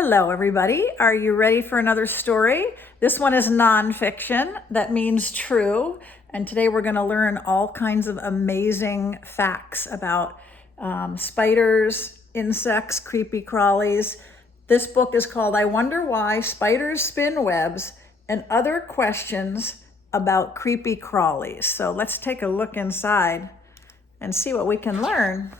Hello, everybody. Are you ready for another story? This one is nonfiction. That means true. And today we're going to learn all kinds of amazing facts about spiders, insects, creepy crawlies. This book is called I Wonder Why Spiders Spin Webs and Other Questions About Creepy Crawlies. So let's take a look inside and see what we can learn.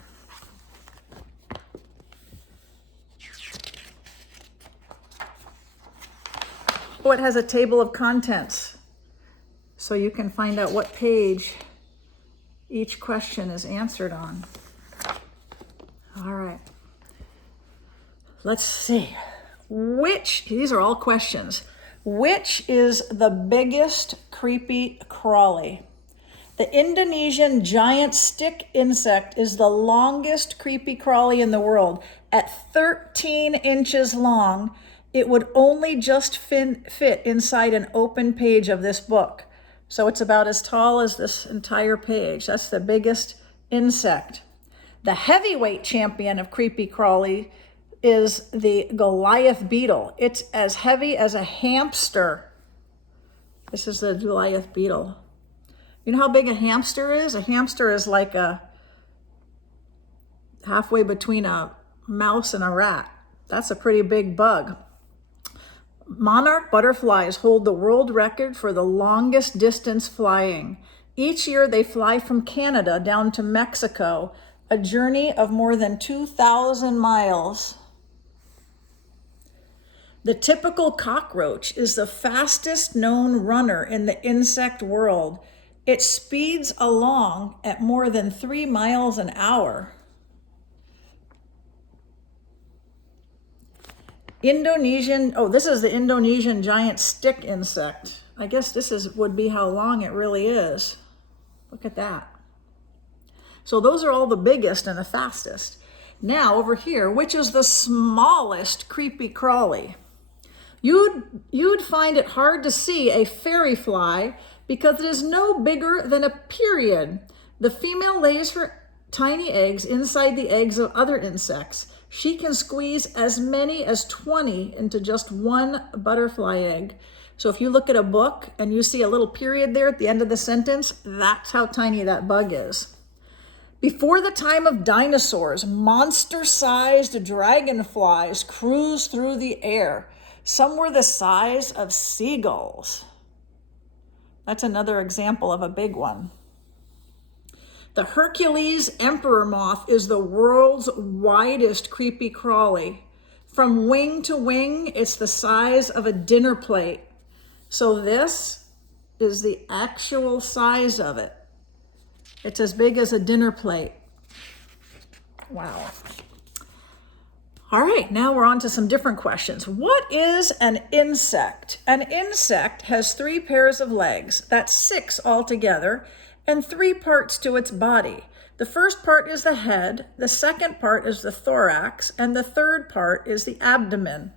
Oh, it has a table of contents, so you can find out what page each question is answered on. All right, let's see. These are all questions. Which is the biggest creepy crawly? The Indonesian giant stick insect is the longest creepy crawly in the world. At 13 inches long, it would only just fit inside an open page of this book. So it's about as tall as this entire page. That's the biggest insect. The heavyweight champion of creepy crawly is the Goliath beetle. It's as heavy as a hamster. This is the Goliath beetle. You know how big a hamster is? A hamster is like halfway between a mouse and a rat. That's a pretty big bug. Monarch butterflies hold the world record for the longest distance flying. Each year they fly from Canada down to Mexico, a journey of more than 2,000 miles. The typical cockroach is the fastest known runner in the insect world. It speeds along at more than 3 miles an hour. This is the Indonesian giant stick insect. I guess would be how long it really is. Look at that. So those are all the biggest and the fastest. Now over here, which is the smallest creepy crawly? You'd find it hard to see a fairy fly because it is no bigger than a period. The female lays her tiny eggs inside the eggs of other insects. She can squeeze as many as 20 into just one butterfly egg. So if you look at a book and you see a little period there at the end of the sentence, that's how tiny that bug is. Before the time of dinosaurs, monster-sized dragonflies cruised through the air. Some were the size of seagulls. That's another example of a big one. The Hercules emperor moth is the world's widest creepy crawly. From wing to wing, it's the size of a dinner plate. So this is the actual size of it. It's as big as a dinner plate. Wow. All right, now we're on to some different questions. What is an insect? An insect has 3 pairs of legs. That's 6 altogether, and 3 parts to its body. The first part is the head, the second part is the thorax, and the third part is the abdomen.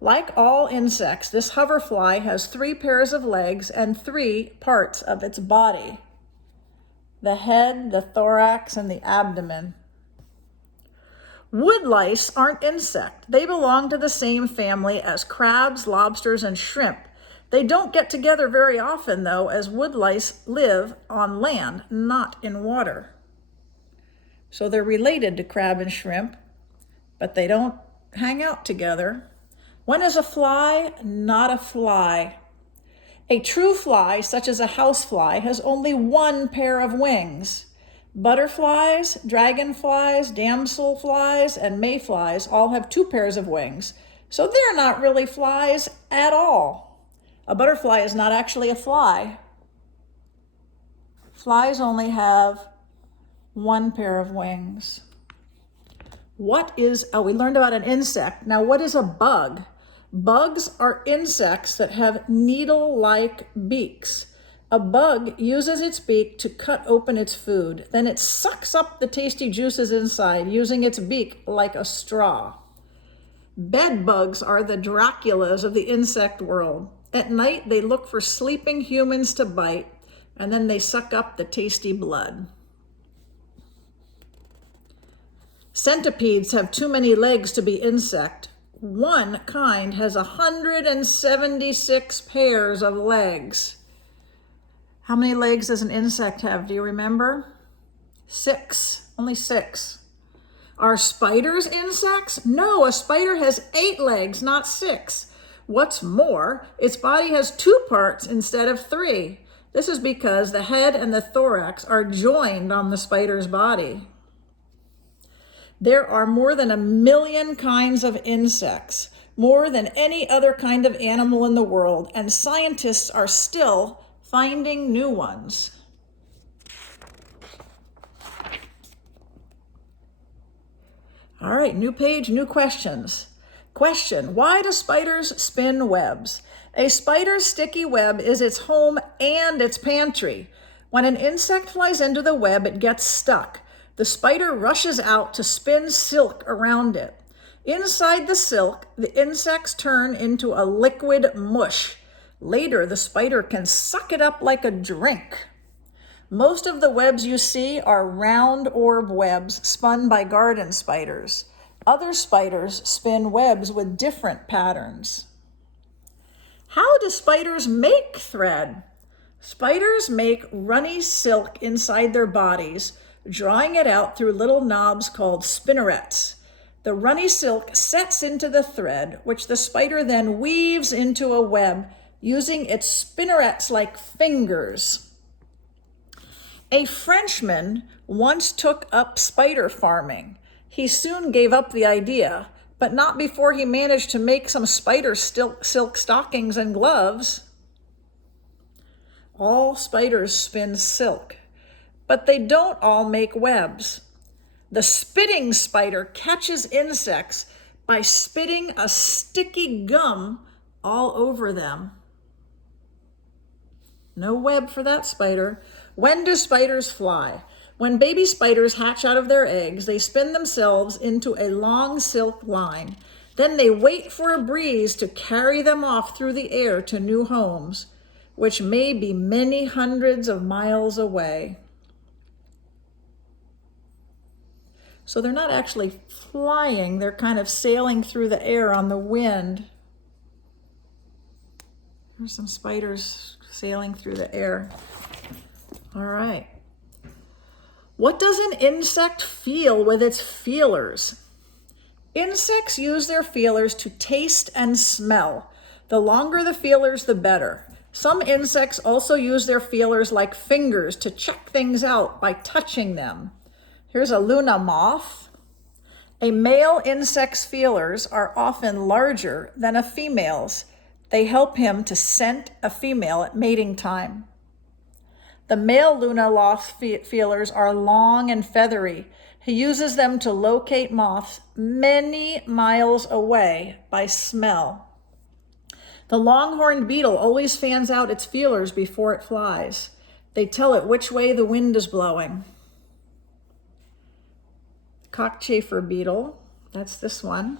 Like all insects, this hoverfly has 3 pairs of legs and 3 parts of its body. The head, the thorax, and the abdomen. Woodlice aren't insect. They belong to the same family as crabs, lobsters, and shrimp. They don't get together very often, though, as woodlice live on land, not in water. So they're related to crab and shrimp, but they don't hang out together. When is a fly not a fly? A true fly, such as a housefly, has only 1 pair of wings. Butterflies, dragonflies, damselflies, and mayflies all have 2 pairs of wings, so they're not really flies at all. A butterfly is not actually a fly. Flies only have 1 pair of wings. We learned about an insect. Now, what is a bug? Bugs are insects that have needle-like beaks. A bug uses its beak to cut open its food. Then it sucks up the tasty juices inside, using its beak like a straw. Bed bugs are the Draculas of the insect world. At night, they look for sleeping humans to bite, and then they suck up the tasty blood. Centipedes have too many legs to be insect. one kind has 176 pairs of legs. How many legs does an insect have? Do you remember? 6, only 6. Are spiders insects? No, a spider has 8 legs, not 6. What's more, its body has 2 parts instead of 3. This is because the head and the thorax are joined on the spider's body. There are more than 1 million kinds of insects, more than any other kind of animal in the world, and scientists are still finding new ones. All right, new page, new questions. Question, why do spiders spin webs? A spider's sticky web is its home and its pantry. When an insect flies into the web, it gets stuck. The spider rushes out to spin silk around it. Inside the silk, the insects turn into a liquid mush. Later, the spider can suck it up like a drink. Most of the webs you see are round orb webs spun by garden spiders. Other spiders spin webs with different patterns. How do spiders make thread? Spiders make runny silk inside their bodies, drawing it out through little knobs called spinnerets. The runny silk sets into the thread, which the spider then weaves into a web using its spinnerets like fingers. A Frenchman once took up spider farming. He soon gave up the idea, but not before he managed to make some spider silk stockings and gloves. All spiders spin silk, but they don't all make webs. The spitting spider catches insects by spitting a sticky gum all over them. No web for that spider. When do spiders fly? When baby spiders hatch out of their eggs, they spin themselves into a long silk line. Then they wait for a breeze to carry them off through the air to new homes, which may be many hundreds of miles away. So they're not actually flying, they're kind of sailing through the air on the wind. There's some spiders sailing through the air. All right. What does an insect feel with its feelers? Insects use their feelers to taste and smell. The longer the feelers, the better. Some insects also use their feelers like fingers to check things out by touching them. Here's a Luna moth. A male insect's feelers are often larger than a female's. They help him to scent a female at mating time. The male Luna moth feelers are long and feathery. He uses them to locate moths many miles away by smell. The longhorned beetle always fans out its feelers before it flies. They tell it which way the wind is blowing. Cockchafer beetle, that's this one.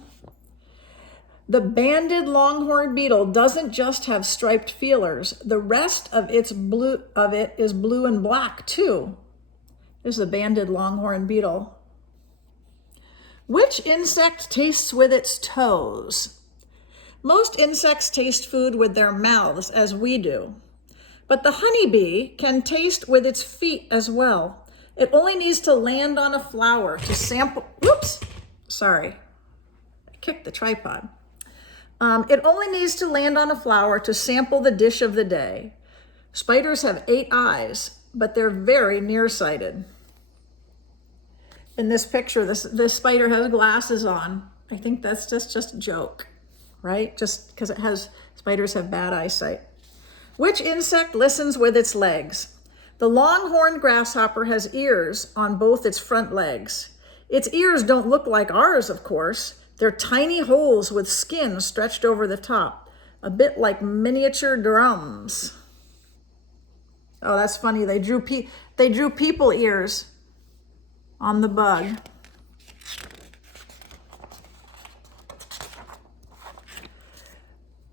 The banded longhorned beetle doesn't just have striped feelers. The rest of it is blue and black too. This is a banded longhorned beetle. Which insect tastes with its toes? Most insects taste food with their mouths, as we do. But the honeybee can taste with its feet as well. It only needs to land on a flower to sample. Whoops, sorry, I kicked the tripod. It only needs to land on a flower to sample the dish of the day. Spiders have 8 eyes, but they're very nearsighted. In this picture, this spider has glasses on. I think that's just a joke, right? Just because spiders have bad eyesight. Which insect listens with its legs? The longhorned grasshopper has ears on both its front legs. Its ears don't look like ours, of course. They're tiny holes with skin stretched over the top, a bit like miniature drums. Oh, that's funny. They drew people ears on the bug.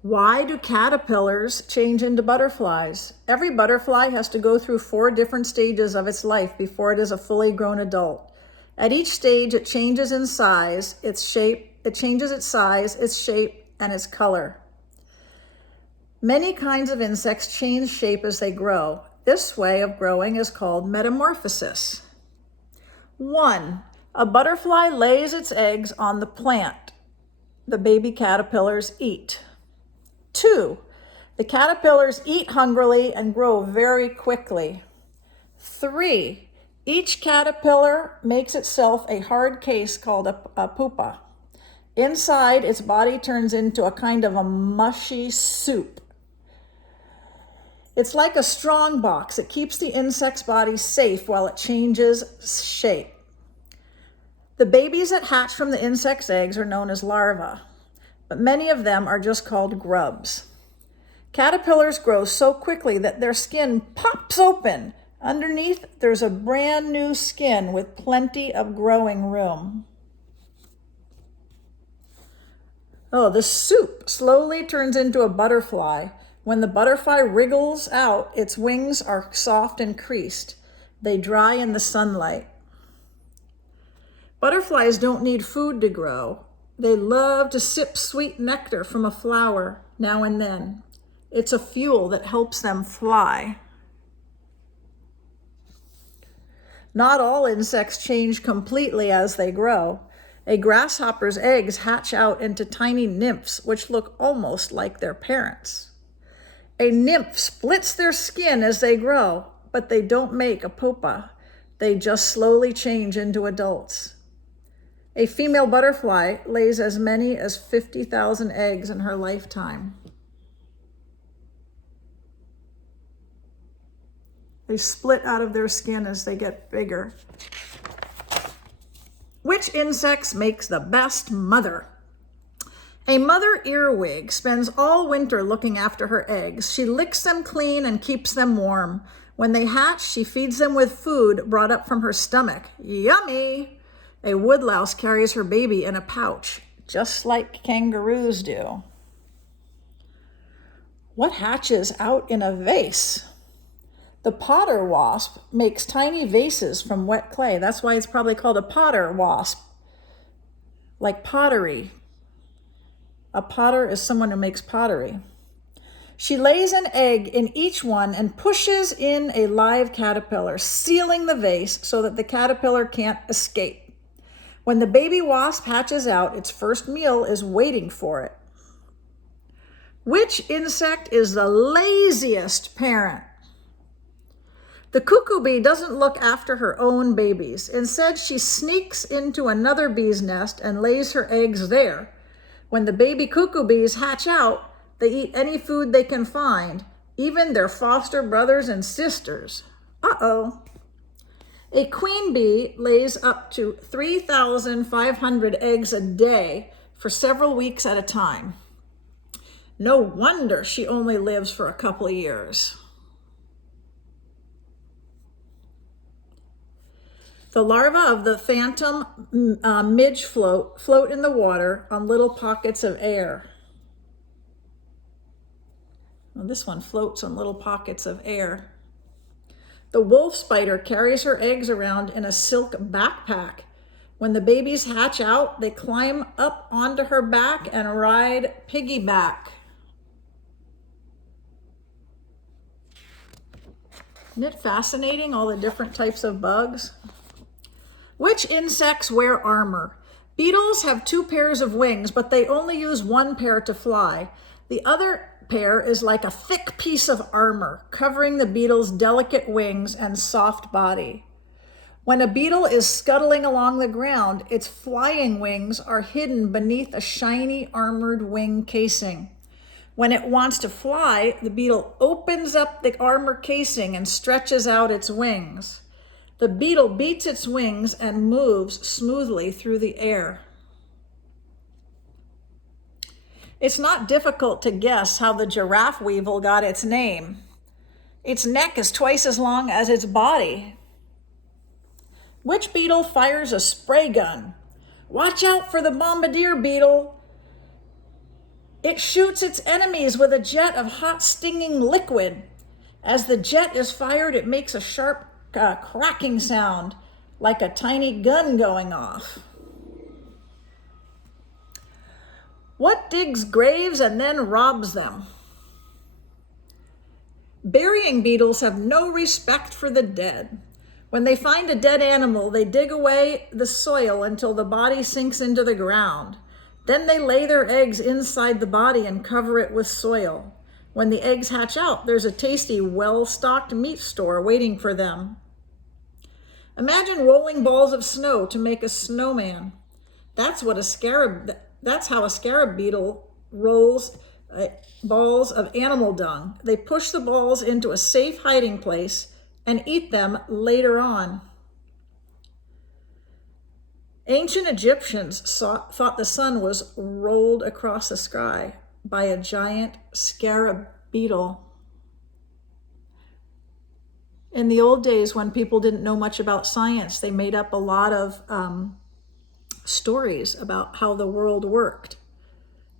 Why do caterpillars change into butterflies? Every butterfly has to go through 4 different stages of its life before it is a fully grown adult. At each stage, it changes in size, its shape, it changes its size, its shape, and its color. Many kinds of insects change shape as they grow. This way of growing is called metamorphosis. 1. A butterfly lays its eggs on the plant the baby caterpillars eat. 2. The caterpillars eat hungrily and grow very quickly. 3. Each caterpillar makes itself a hard case called a pupa. Inside, its body turns into a kind of a mushy soup. It's like a strong box. It keeps the insect's body safe while it changes shape. The babies that hatch from the insect's eggs are known as larvae, but many of them are just called grubs. Caterpillars grow so quickly that their skin pops open. Underneath, there's a brand new skin with plenty of growing room. Oh, the soup slowly turns into a butterfly. When the butterfly wriggles out, its wings are soft and creased. They dry in the sunlight. Butterflies don't need food to grow. They love to sip sweet nectar from a flower now and then. It's a fuel that helps them fly. Not all insects change completely as they grow. A grasshopper's eggs hatch out into tiny nymphs, which look almost like their parents. A nymph splits their skin as they grow, but they don't make a pupa. They just slowly change into adults. A female butterfly lays as many as 50,000 eggs in her lifetime. They split out of their skin as they get bigger. Which insects makes the best mother? A mother earwig spends all winter looking after her eggs. She licks them clean and keeps them warm. When they hatch, she feeds them with food brought up from her stomach. Yummy! A woodlouse carries her baby in a pouch, just like kangaroos do. What hatches out in a vase? The potter wasp makes tiny vases from wet clay. That's why it's probably called a potter wasp, like pottery. A potter is someone who makes pottery. She lays an egg in each one and pushes in a live caterpillar, sealing the vase so that the caterpillar can't escape. When the baby wasp hatches out, its first meal is waiting for it. Which insect is the laziest parent? The cuckoo bee doesn't look after her own babies. Instead, she sneaks into another bee's nest and lays her eggs there. When the baby cuckoo bees hatch out, they eat any food they can find, even their foster brothers and sisters. Uh-oh. A queen bee lays up to 3,500 eggs a day for several weeks at a time. No wonder she only lives for a couple of years. The larvae of the phantom midge float in the water on little pockets of air. Well, this one floats on little pockets of air. The wolf spider carries her eggs around in a silk backpack. When the babies hatch out, they climb up onto her back and ride piggyback. Isn't it fascinating, all the different types of bugs? Which insects wear armor? Beetles have 2 pairs of wings, but they only use 1 pair to fly. The other pair is like a thick piece of armor, covering the beetle's delicate wings and soft body. When a beetle is scuttling along the ground, its flying wings are hidden beneath a shiny armored wing casing. When it wants to fly, the beetle opens up the armor casing and stretches out its wings. The beetle beats its wings and moves smoothly through the air. It's not difficult to guess how the giraffe weevil got its name. Its neck is twice as long as its body. Which beetle fires a spray gun? Watch out for the bombardier beetle. It shoots its enemies with a jet of hot stinging liquid. As the jet is fired, it makes a sharp cracking sound like a tiny gun going off. What digs graves and then robs them? Burying beetles have no respect for the dead. When they find a dead animal, they dig away the soil until the body sinks into the ground. Then they lay their eggs inside the body and cover it with soil. When the eggs hatch out, there's a tasty, well-stocked meat store waiting for them. Imagine rolling balls of snow to make a snowman. That's how a scarab beetle rolls balls of animal dung. They push the balls into a safe hiding place and eat them later on. Ancient Egyptians thought the sun was rolled across the sky by a giant scarab beetle. In the old days, when people didn't know much about science, they made up a lot of stories about how the world worked.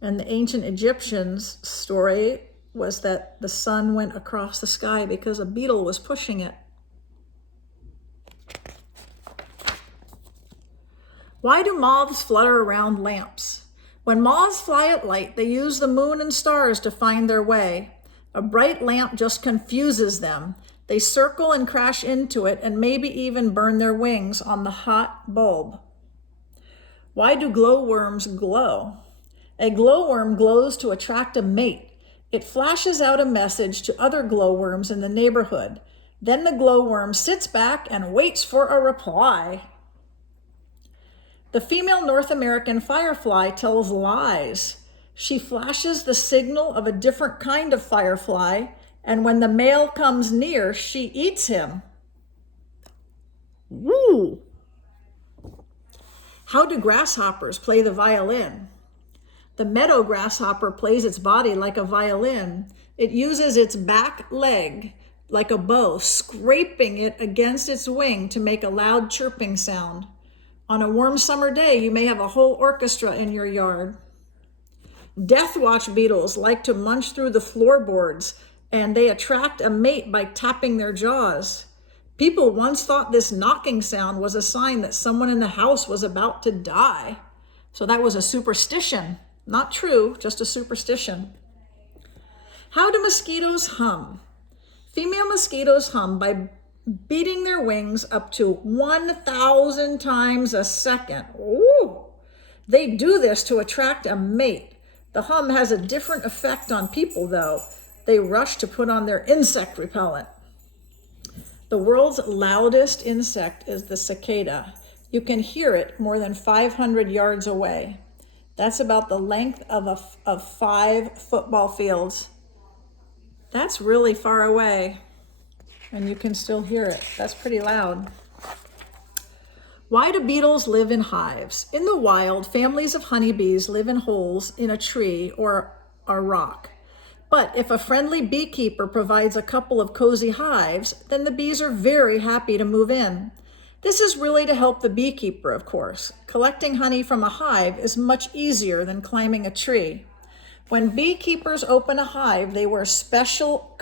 And the ancient Egyptians' story was that the sun went across the sky because a beetle was pushing it. Why do moths flutter around lamps? When moths fly at light, they use the moon and stars to find their way. A bright lamp just confuses them. They circle and crash into it and maybe even burn their wings on the hot bulb. Why do glowworms glow? A glowworm glows to attract a mate. It flashes out a message to other glowworms in the neighborhood. Then the glowworm sits back and waits for a reply. The female North American firefly tells lies. She flashes the signal of a different kind of firefly, and when the male comes near, she eats him. Woo! How do grasshoppers play the violin? The meadow grasshopper plays its body like a violin. It uses its back leg like a bow, scraping it against its wing to make a loud chirping sound. On a warm summer day, you may have a whole orchestra in your yard. Death watch beetles like to munch through the floorboards, and they attract a mate by tapping their jaws. People once thought this knocking sound was a sign that someone in the house was about to die. So that was a superstition. Not true, just a superstition. How do mosquitoes hum? Female mosquitoes hum by beating their wings up to 1,000 times a second. Ooh. They do this to attract a mate. The hum has a different effect on people, though. They rush to put on their insect repellent. The world's loudest insect is the cicada. You can hear it more than 500 yards away. That's about the length of 5 football fields. That's really far away, and you can still hear it. That's pretty loud. Why do beetles live in hives? In the wild, families of honeybees live in holes in a tree or a rock. But if a friendly beekeeper provides a couple of cozy hives, then the bees are very happy to move in. This is really to help the beekeeper, of course. Collecting honey from a hive is much easier than climbing a tree. When beekeepers open a hive, they wear special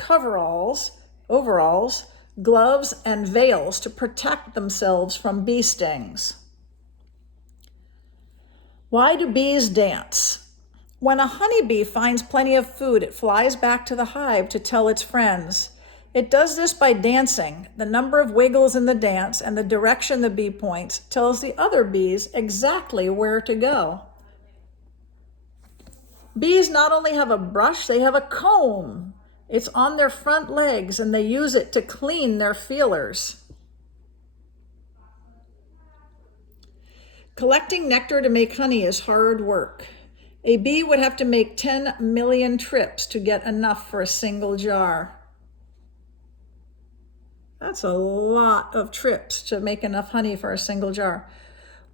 overalls, gloves, and veils to protect themselves from bee stings. Why do bees dance? When a honeybee finds plenty of food, it flies back to the hive to tell its friends. It does this by dancing. The number of wiggles in the dance and the direction the bee points tells the other bees exactly where to go. Bees not only have a brush, they have a comb. It's on their front legs, and they use it to clean their feelers. Collecting nectar to make honey is hard work. A bee would have to make 10 million trips to get enough for a single jar. That's a lot of trips to make enough honey for a single jar.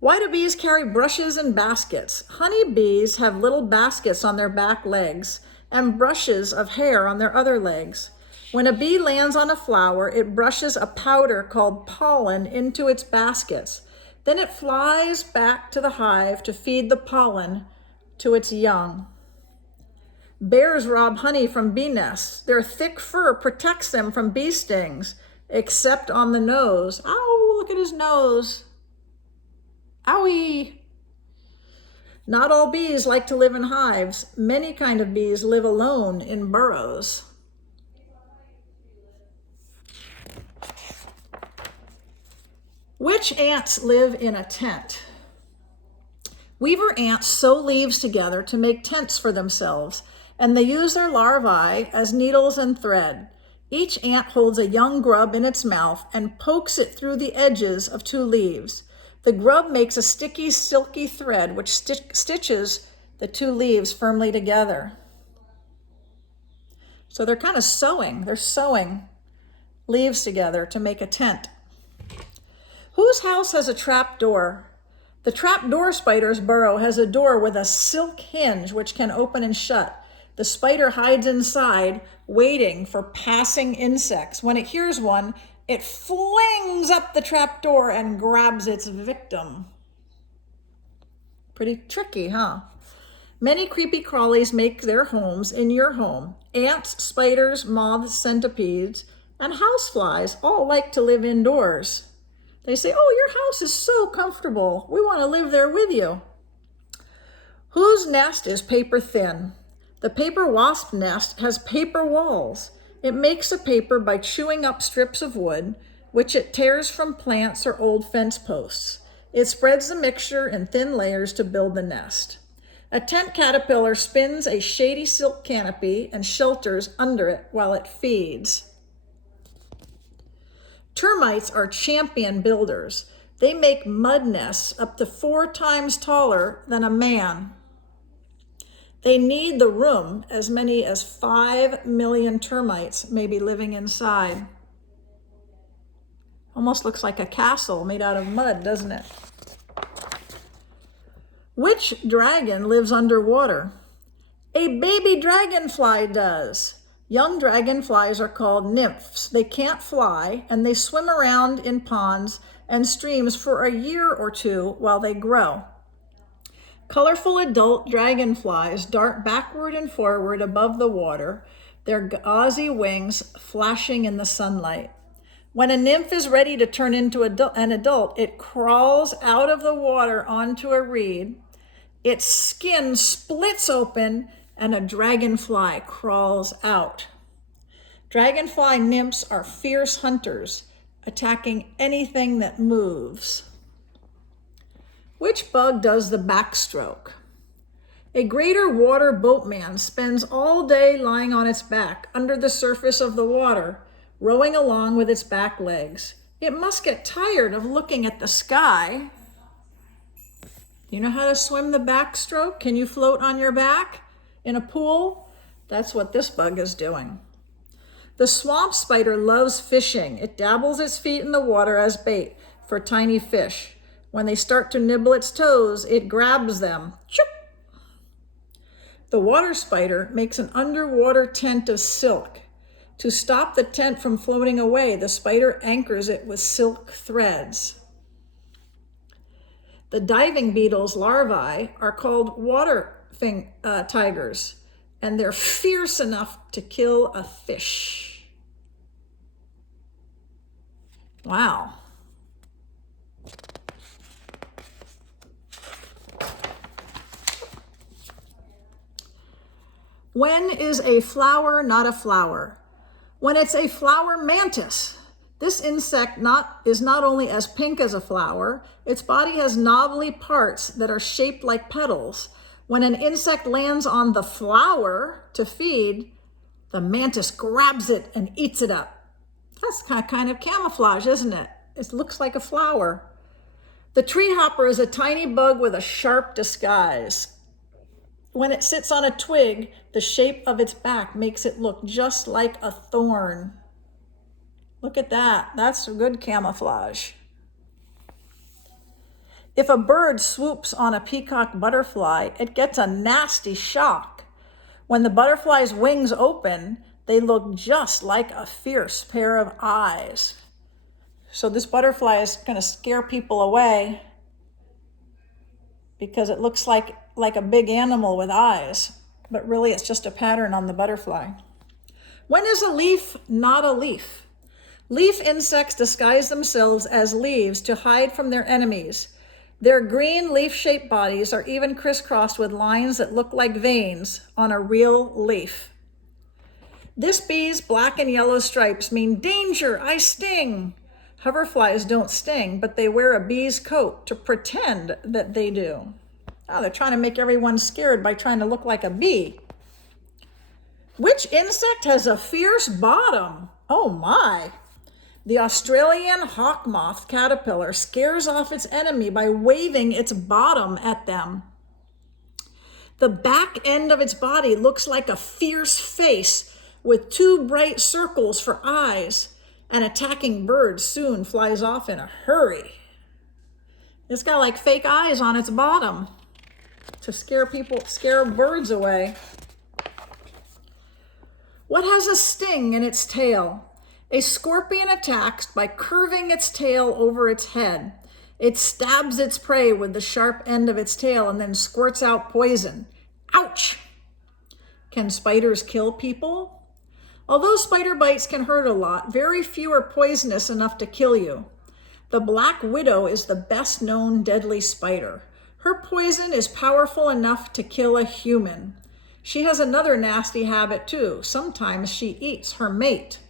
Why do bees carry brushes and baskets? Honeybees have little baskets on their back legs and brushes of hair on their other legs. When a bee lands on a flower, it brushes a powder called pollen into its baskets. Then it flies back to the hive to feed the pollen to its young. Bears rob honey from bee nests. Their thick fur protects them from bee stings, except on the nose. Ow, look at his nose. Owie! Not all bees like to live in hives. Many kinds of bees live alone in burrows. Which ants live in a tent? Weaver ants sew leaves together to make tents for themselves, and they use their larvae as needles and thread. Each ant holds a young grub in its mouth and pokes it through the edges of 2 leaves. The grub makes a sticky, silky thread which stitches the 2 leaves firmly together. So they're kind of sewing. They're sewing leaves together to make a tent. Whose house has a trap door? The trapdoor spider's burrow has a door with a silk hinge which can open and shut. The spider hides inside, waiting for passing insects. When it hears one, it flings up the trapdoor and grabs its victim. Pretty tricky, huh? Many creepy crawlies make their homes in your home. Ants, spiders, moths, centipedes, and houseflies all like to live indoors. They say, oh, your house is so comfortable. We want to live there with you. Whose nest is paper thin? The paper wasp nest has paper walls. It makes a paper by chewing up strips of wood, which it tears from plants or old fence posts. It spreads the mixture in thin layers to build the nest. A tent caterpillar spins a shady silk canopy and shelters under it while it feeds. Termites are champion builders. They make mud nests up to 4 times taller than a man. They need the room. As many as 5 million termites may be living inside. Almost looks like a castle made out of mud, doesn't it? Which dragon lives underwater? A baby dragonfly does. Young dragonflies are called nymphs. They can't fly, and they swim around in ponds and streams for a year or 2 while they grow. Colorful adult dragonflies dart backward and forward above the water, their gauzy wings flashing in the sunlight. When a nymph is ready to turn into an adult, it crawls out of the water onto a reed. Its skin splits open and a dragonfly crawls out. Dragonfly nymphs are fierce hunters, attacking anything that moves. Which bug does the backstroke? A greater water boatman spends all day lying on its back under the surface of the water, rowing along with its back legs. It must get tired of looking at the sky. You know how to swim the backstroke? Can you float on your back in a pool? That's what this bug is doing. The swamp spider loves fishing. It dabbles its feet in the water as bait for tiny fish. When they start to nibble its toes, it grabs them. Choop! The water spider makes an underwater tent of silk. To stop the tent from floating away, the spider anchors it with silk threads. The diving beetle's larvae are called water tigers, and they're fierce enough to kill a fish. Wow. When is a flower not a flower? When it's a flower mantis. This insect is not only as pink as a flower, its body has knobbly parts that are shaped like petals. When an insect lands on the flower to feed, the mantis grabs it and eats it up. That's kind of camouflage, isn't it? It looks like a flower. The tree hopper is a tiny bug with a sharp disguise. When it sits on a twig, the shape of its back makes it look just like a thorn. Look at that. That's good camouflage. If a bird swoops on a peacock butterfly, it gets a nasty shock. When the butterfly's wings open, they look just like a fierce pair of eyes. So this butterfly is going to scare people away because it looks like a big animal with eyes, but really it's just a pattern on the butterfly. When is a leaf not a leaf? Leaf insects disguise themselves as leaves to hide from their enemies. Their green leaf-shaped bodies are even crisscrossed with lines that look like veins on a real leaf. This bee's black and yellow stripes mean danger, I sting. Hoverflies don't sting, but they wear a bee's coat to pretend that they do. Oh, they're trying to make everyone scared by trying to look like a bee. Which insect has a fierce bottom? Oh my. The Australian hawk moth caterpillar scares off its enemy by waving its bottom at them. The back end of its body looks like a fierce face with two bright circles for eyes. An attacking bird soon flies off in a hurry. It's got like fake eyes on its bottom to scare birds away. What has a sting in its tail? A scorpion attacks by curving its tail over its head. It stabs its prey with the sharp end of its tail and then squirts out poison. Ouch! Can spiders kill people? Although spider bites can hurt a lot, very few are poisonous enough to kill you. The black widow is the best known deadly spider. Her poison is powerful enough to kill a human. She has another nasty habit too. Sometimes she eats her mate.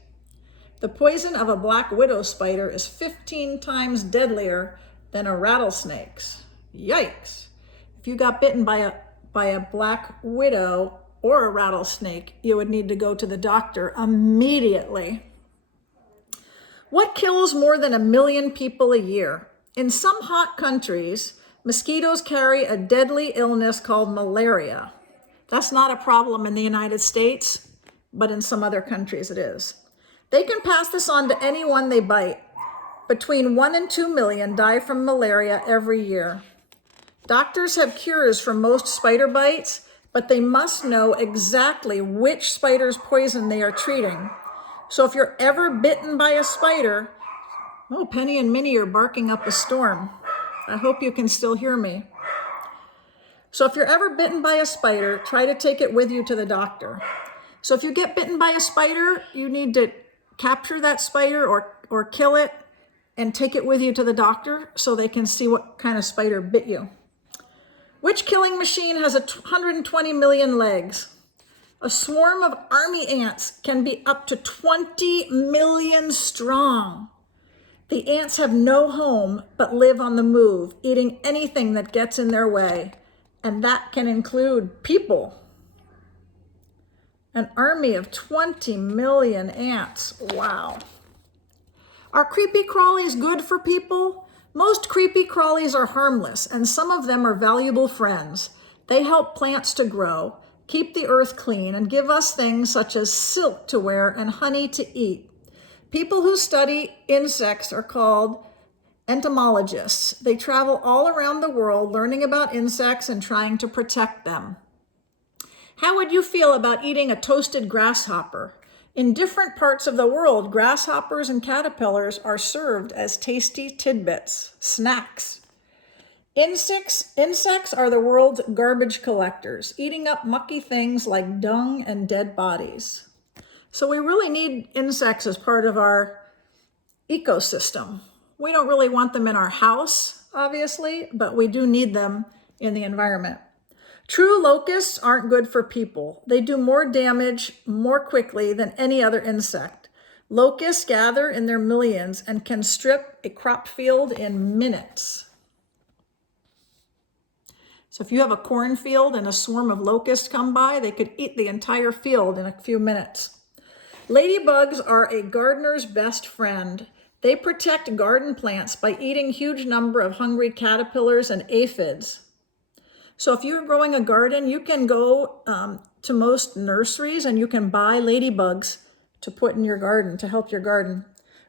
The poison of a black widow spider is 15 times deadlier than a rattlesnake's. Yikes! If you got bitten by a black widow or a rattlesnake, you would need to go to the doctor immediately. What kills more than 1 million people a year? In some hot countries, mosquitoes carry a deadly illness called malaria. That's not a problem in the United States, but in some other countries it is. They can pass this on to anyone they bite. Between 1 and 2 million die from malaria every year. Doctors have cures for most spider bites, but they must know exactly which spider's poison they are treating. So if you're ever bitten by a spider, oh, Penny and Minnie are barking up a storm. I hope you can still hear me. So if you're ever bitten by a spider, try to take it with you to the doctor. So if you get bitten by a spider, you need to capture that spider or kill it and take it with you to the doctor so they can see what kind of spider bit you. Which killing machine has 120 million legs? A swarm of army ants can be up to 20 million strong. The ants have no home but live on the move, eating anything that gets in their way. And that can include people. An army of 20 million ants. Wow. Are creepy crawlies good for people? Most creepy crawlies are harmless, and some of them are valuable friends. They help plants to grow, keep the earth clean, and give us things such as silk to wear and honey to eat. People who study insects are called entomologists. They travel all around the world learning about insects and trying to protect them. How would you feel about eating a toasted grasshopper? In different parts of the world, grasshoppers and caterpillars are served as tasty tidbits, snacks. Insects are the world's garbage collectors, eating up mucky things like dung and dead bodies. So we really need insects as part of our ecosystem. We don't really want them in our house, obviously, but we do need them in the environment. True locusts aren't good for people. They do more damage more quickly than any other insect. Locusts gather in their millions and can strip a crop field in minutes. So if you have a cornfield and a swarm of locusts come by, they could eat the entire field in a few minutes. Ladybugs are a gardener's best friend. They protect garden plants by eating a huge number of hungry caterpillars and aphids. So if you're growing a garden, you can go to most nurseries and you can buy ladybugs to put in your garden, to help your garden.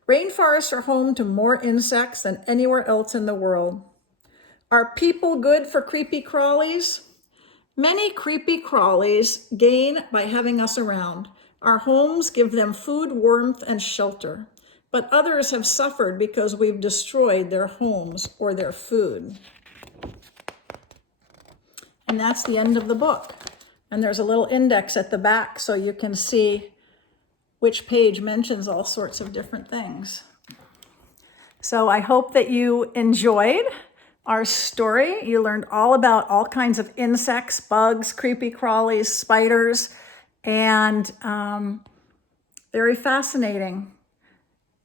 Rainforests are home to more insects than anywhere else in the world. Are people good for creepy crawlies? Many creepy crawlies gain by having us around. Our homes give them food, warmth, and shelter. But others have suffered because we've destroyed their homes or their food. And that's the end of the book. And there's a little index at the back so you can see which page mentions all sorts of different things. So I hope that you enjoyed our story. You learned all about all kinds of insects, bugs, creepy crawlies, spiders, and very fascinating.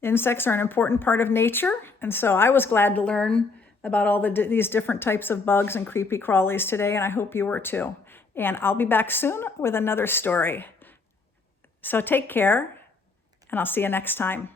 Insects are an important part of nature, and so I was glad to learn about all these different types of bugs and creepy crawlies today, and I hope you were too. And I'll be back soon with another story. So take care, and I'll see you next time.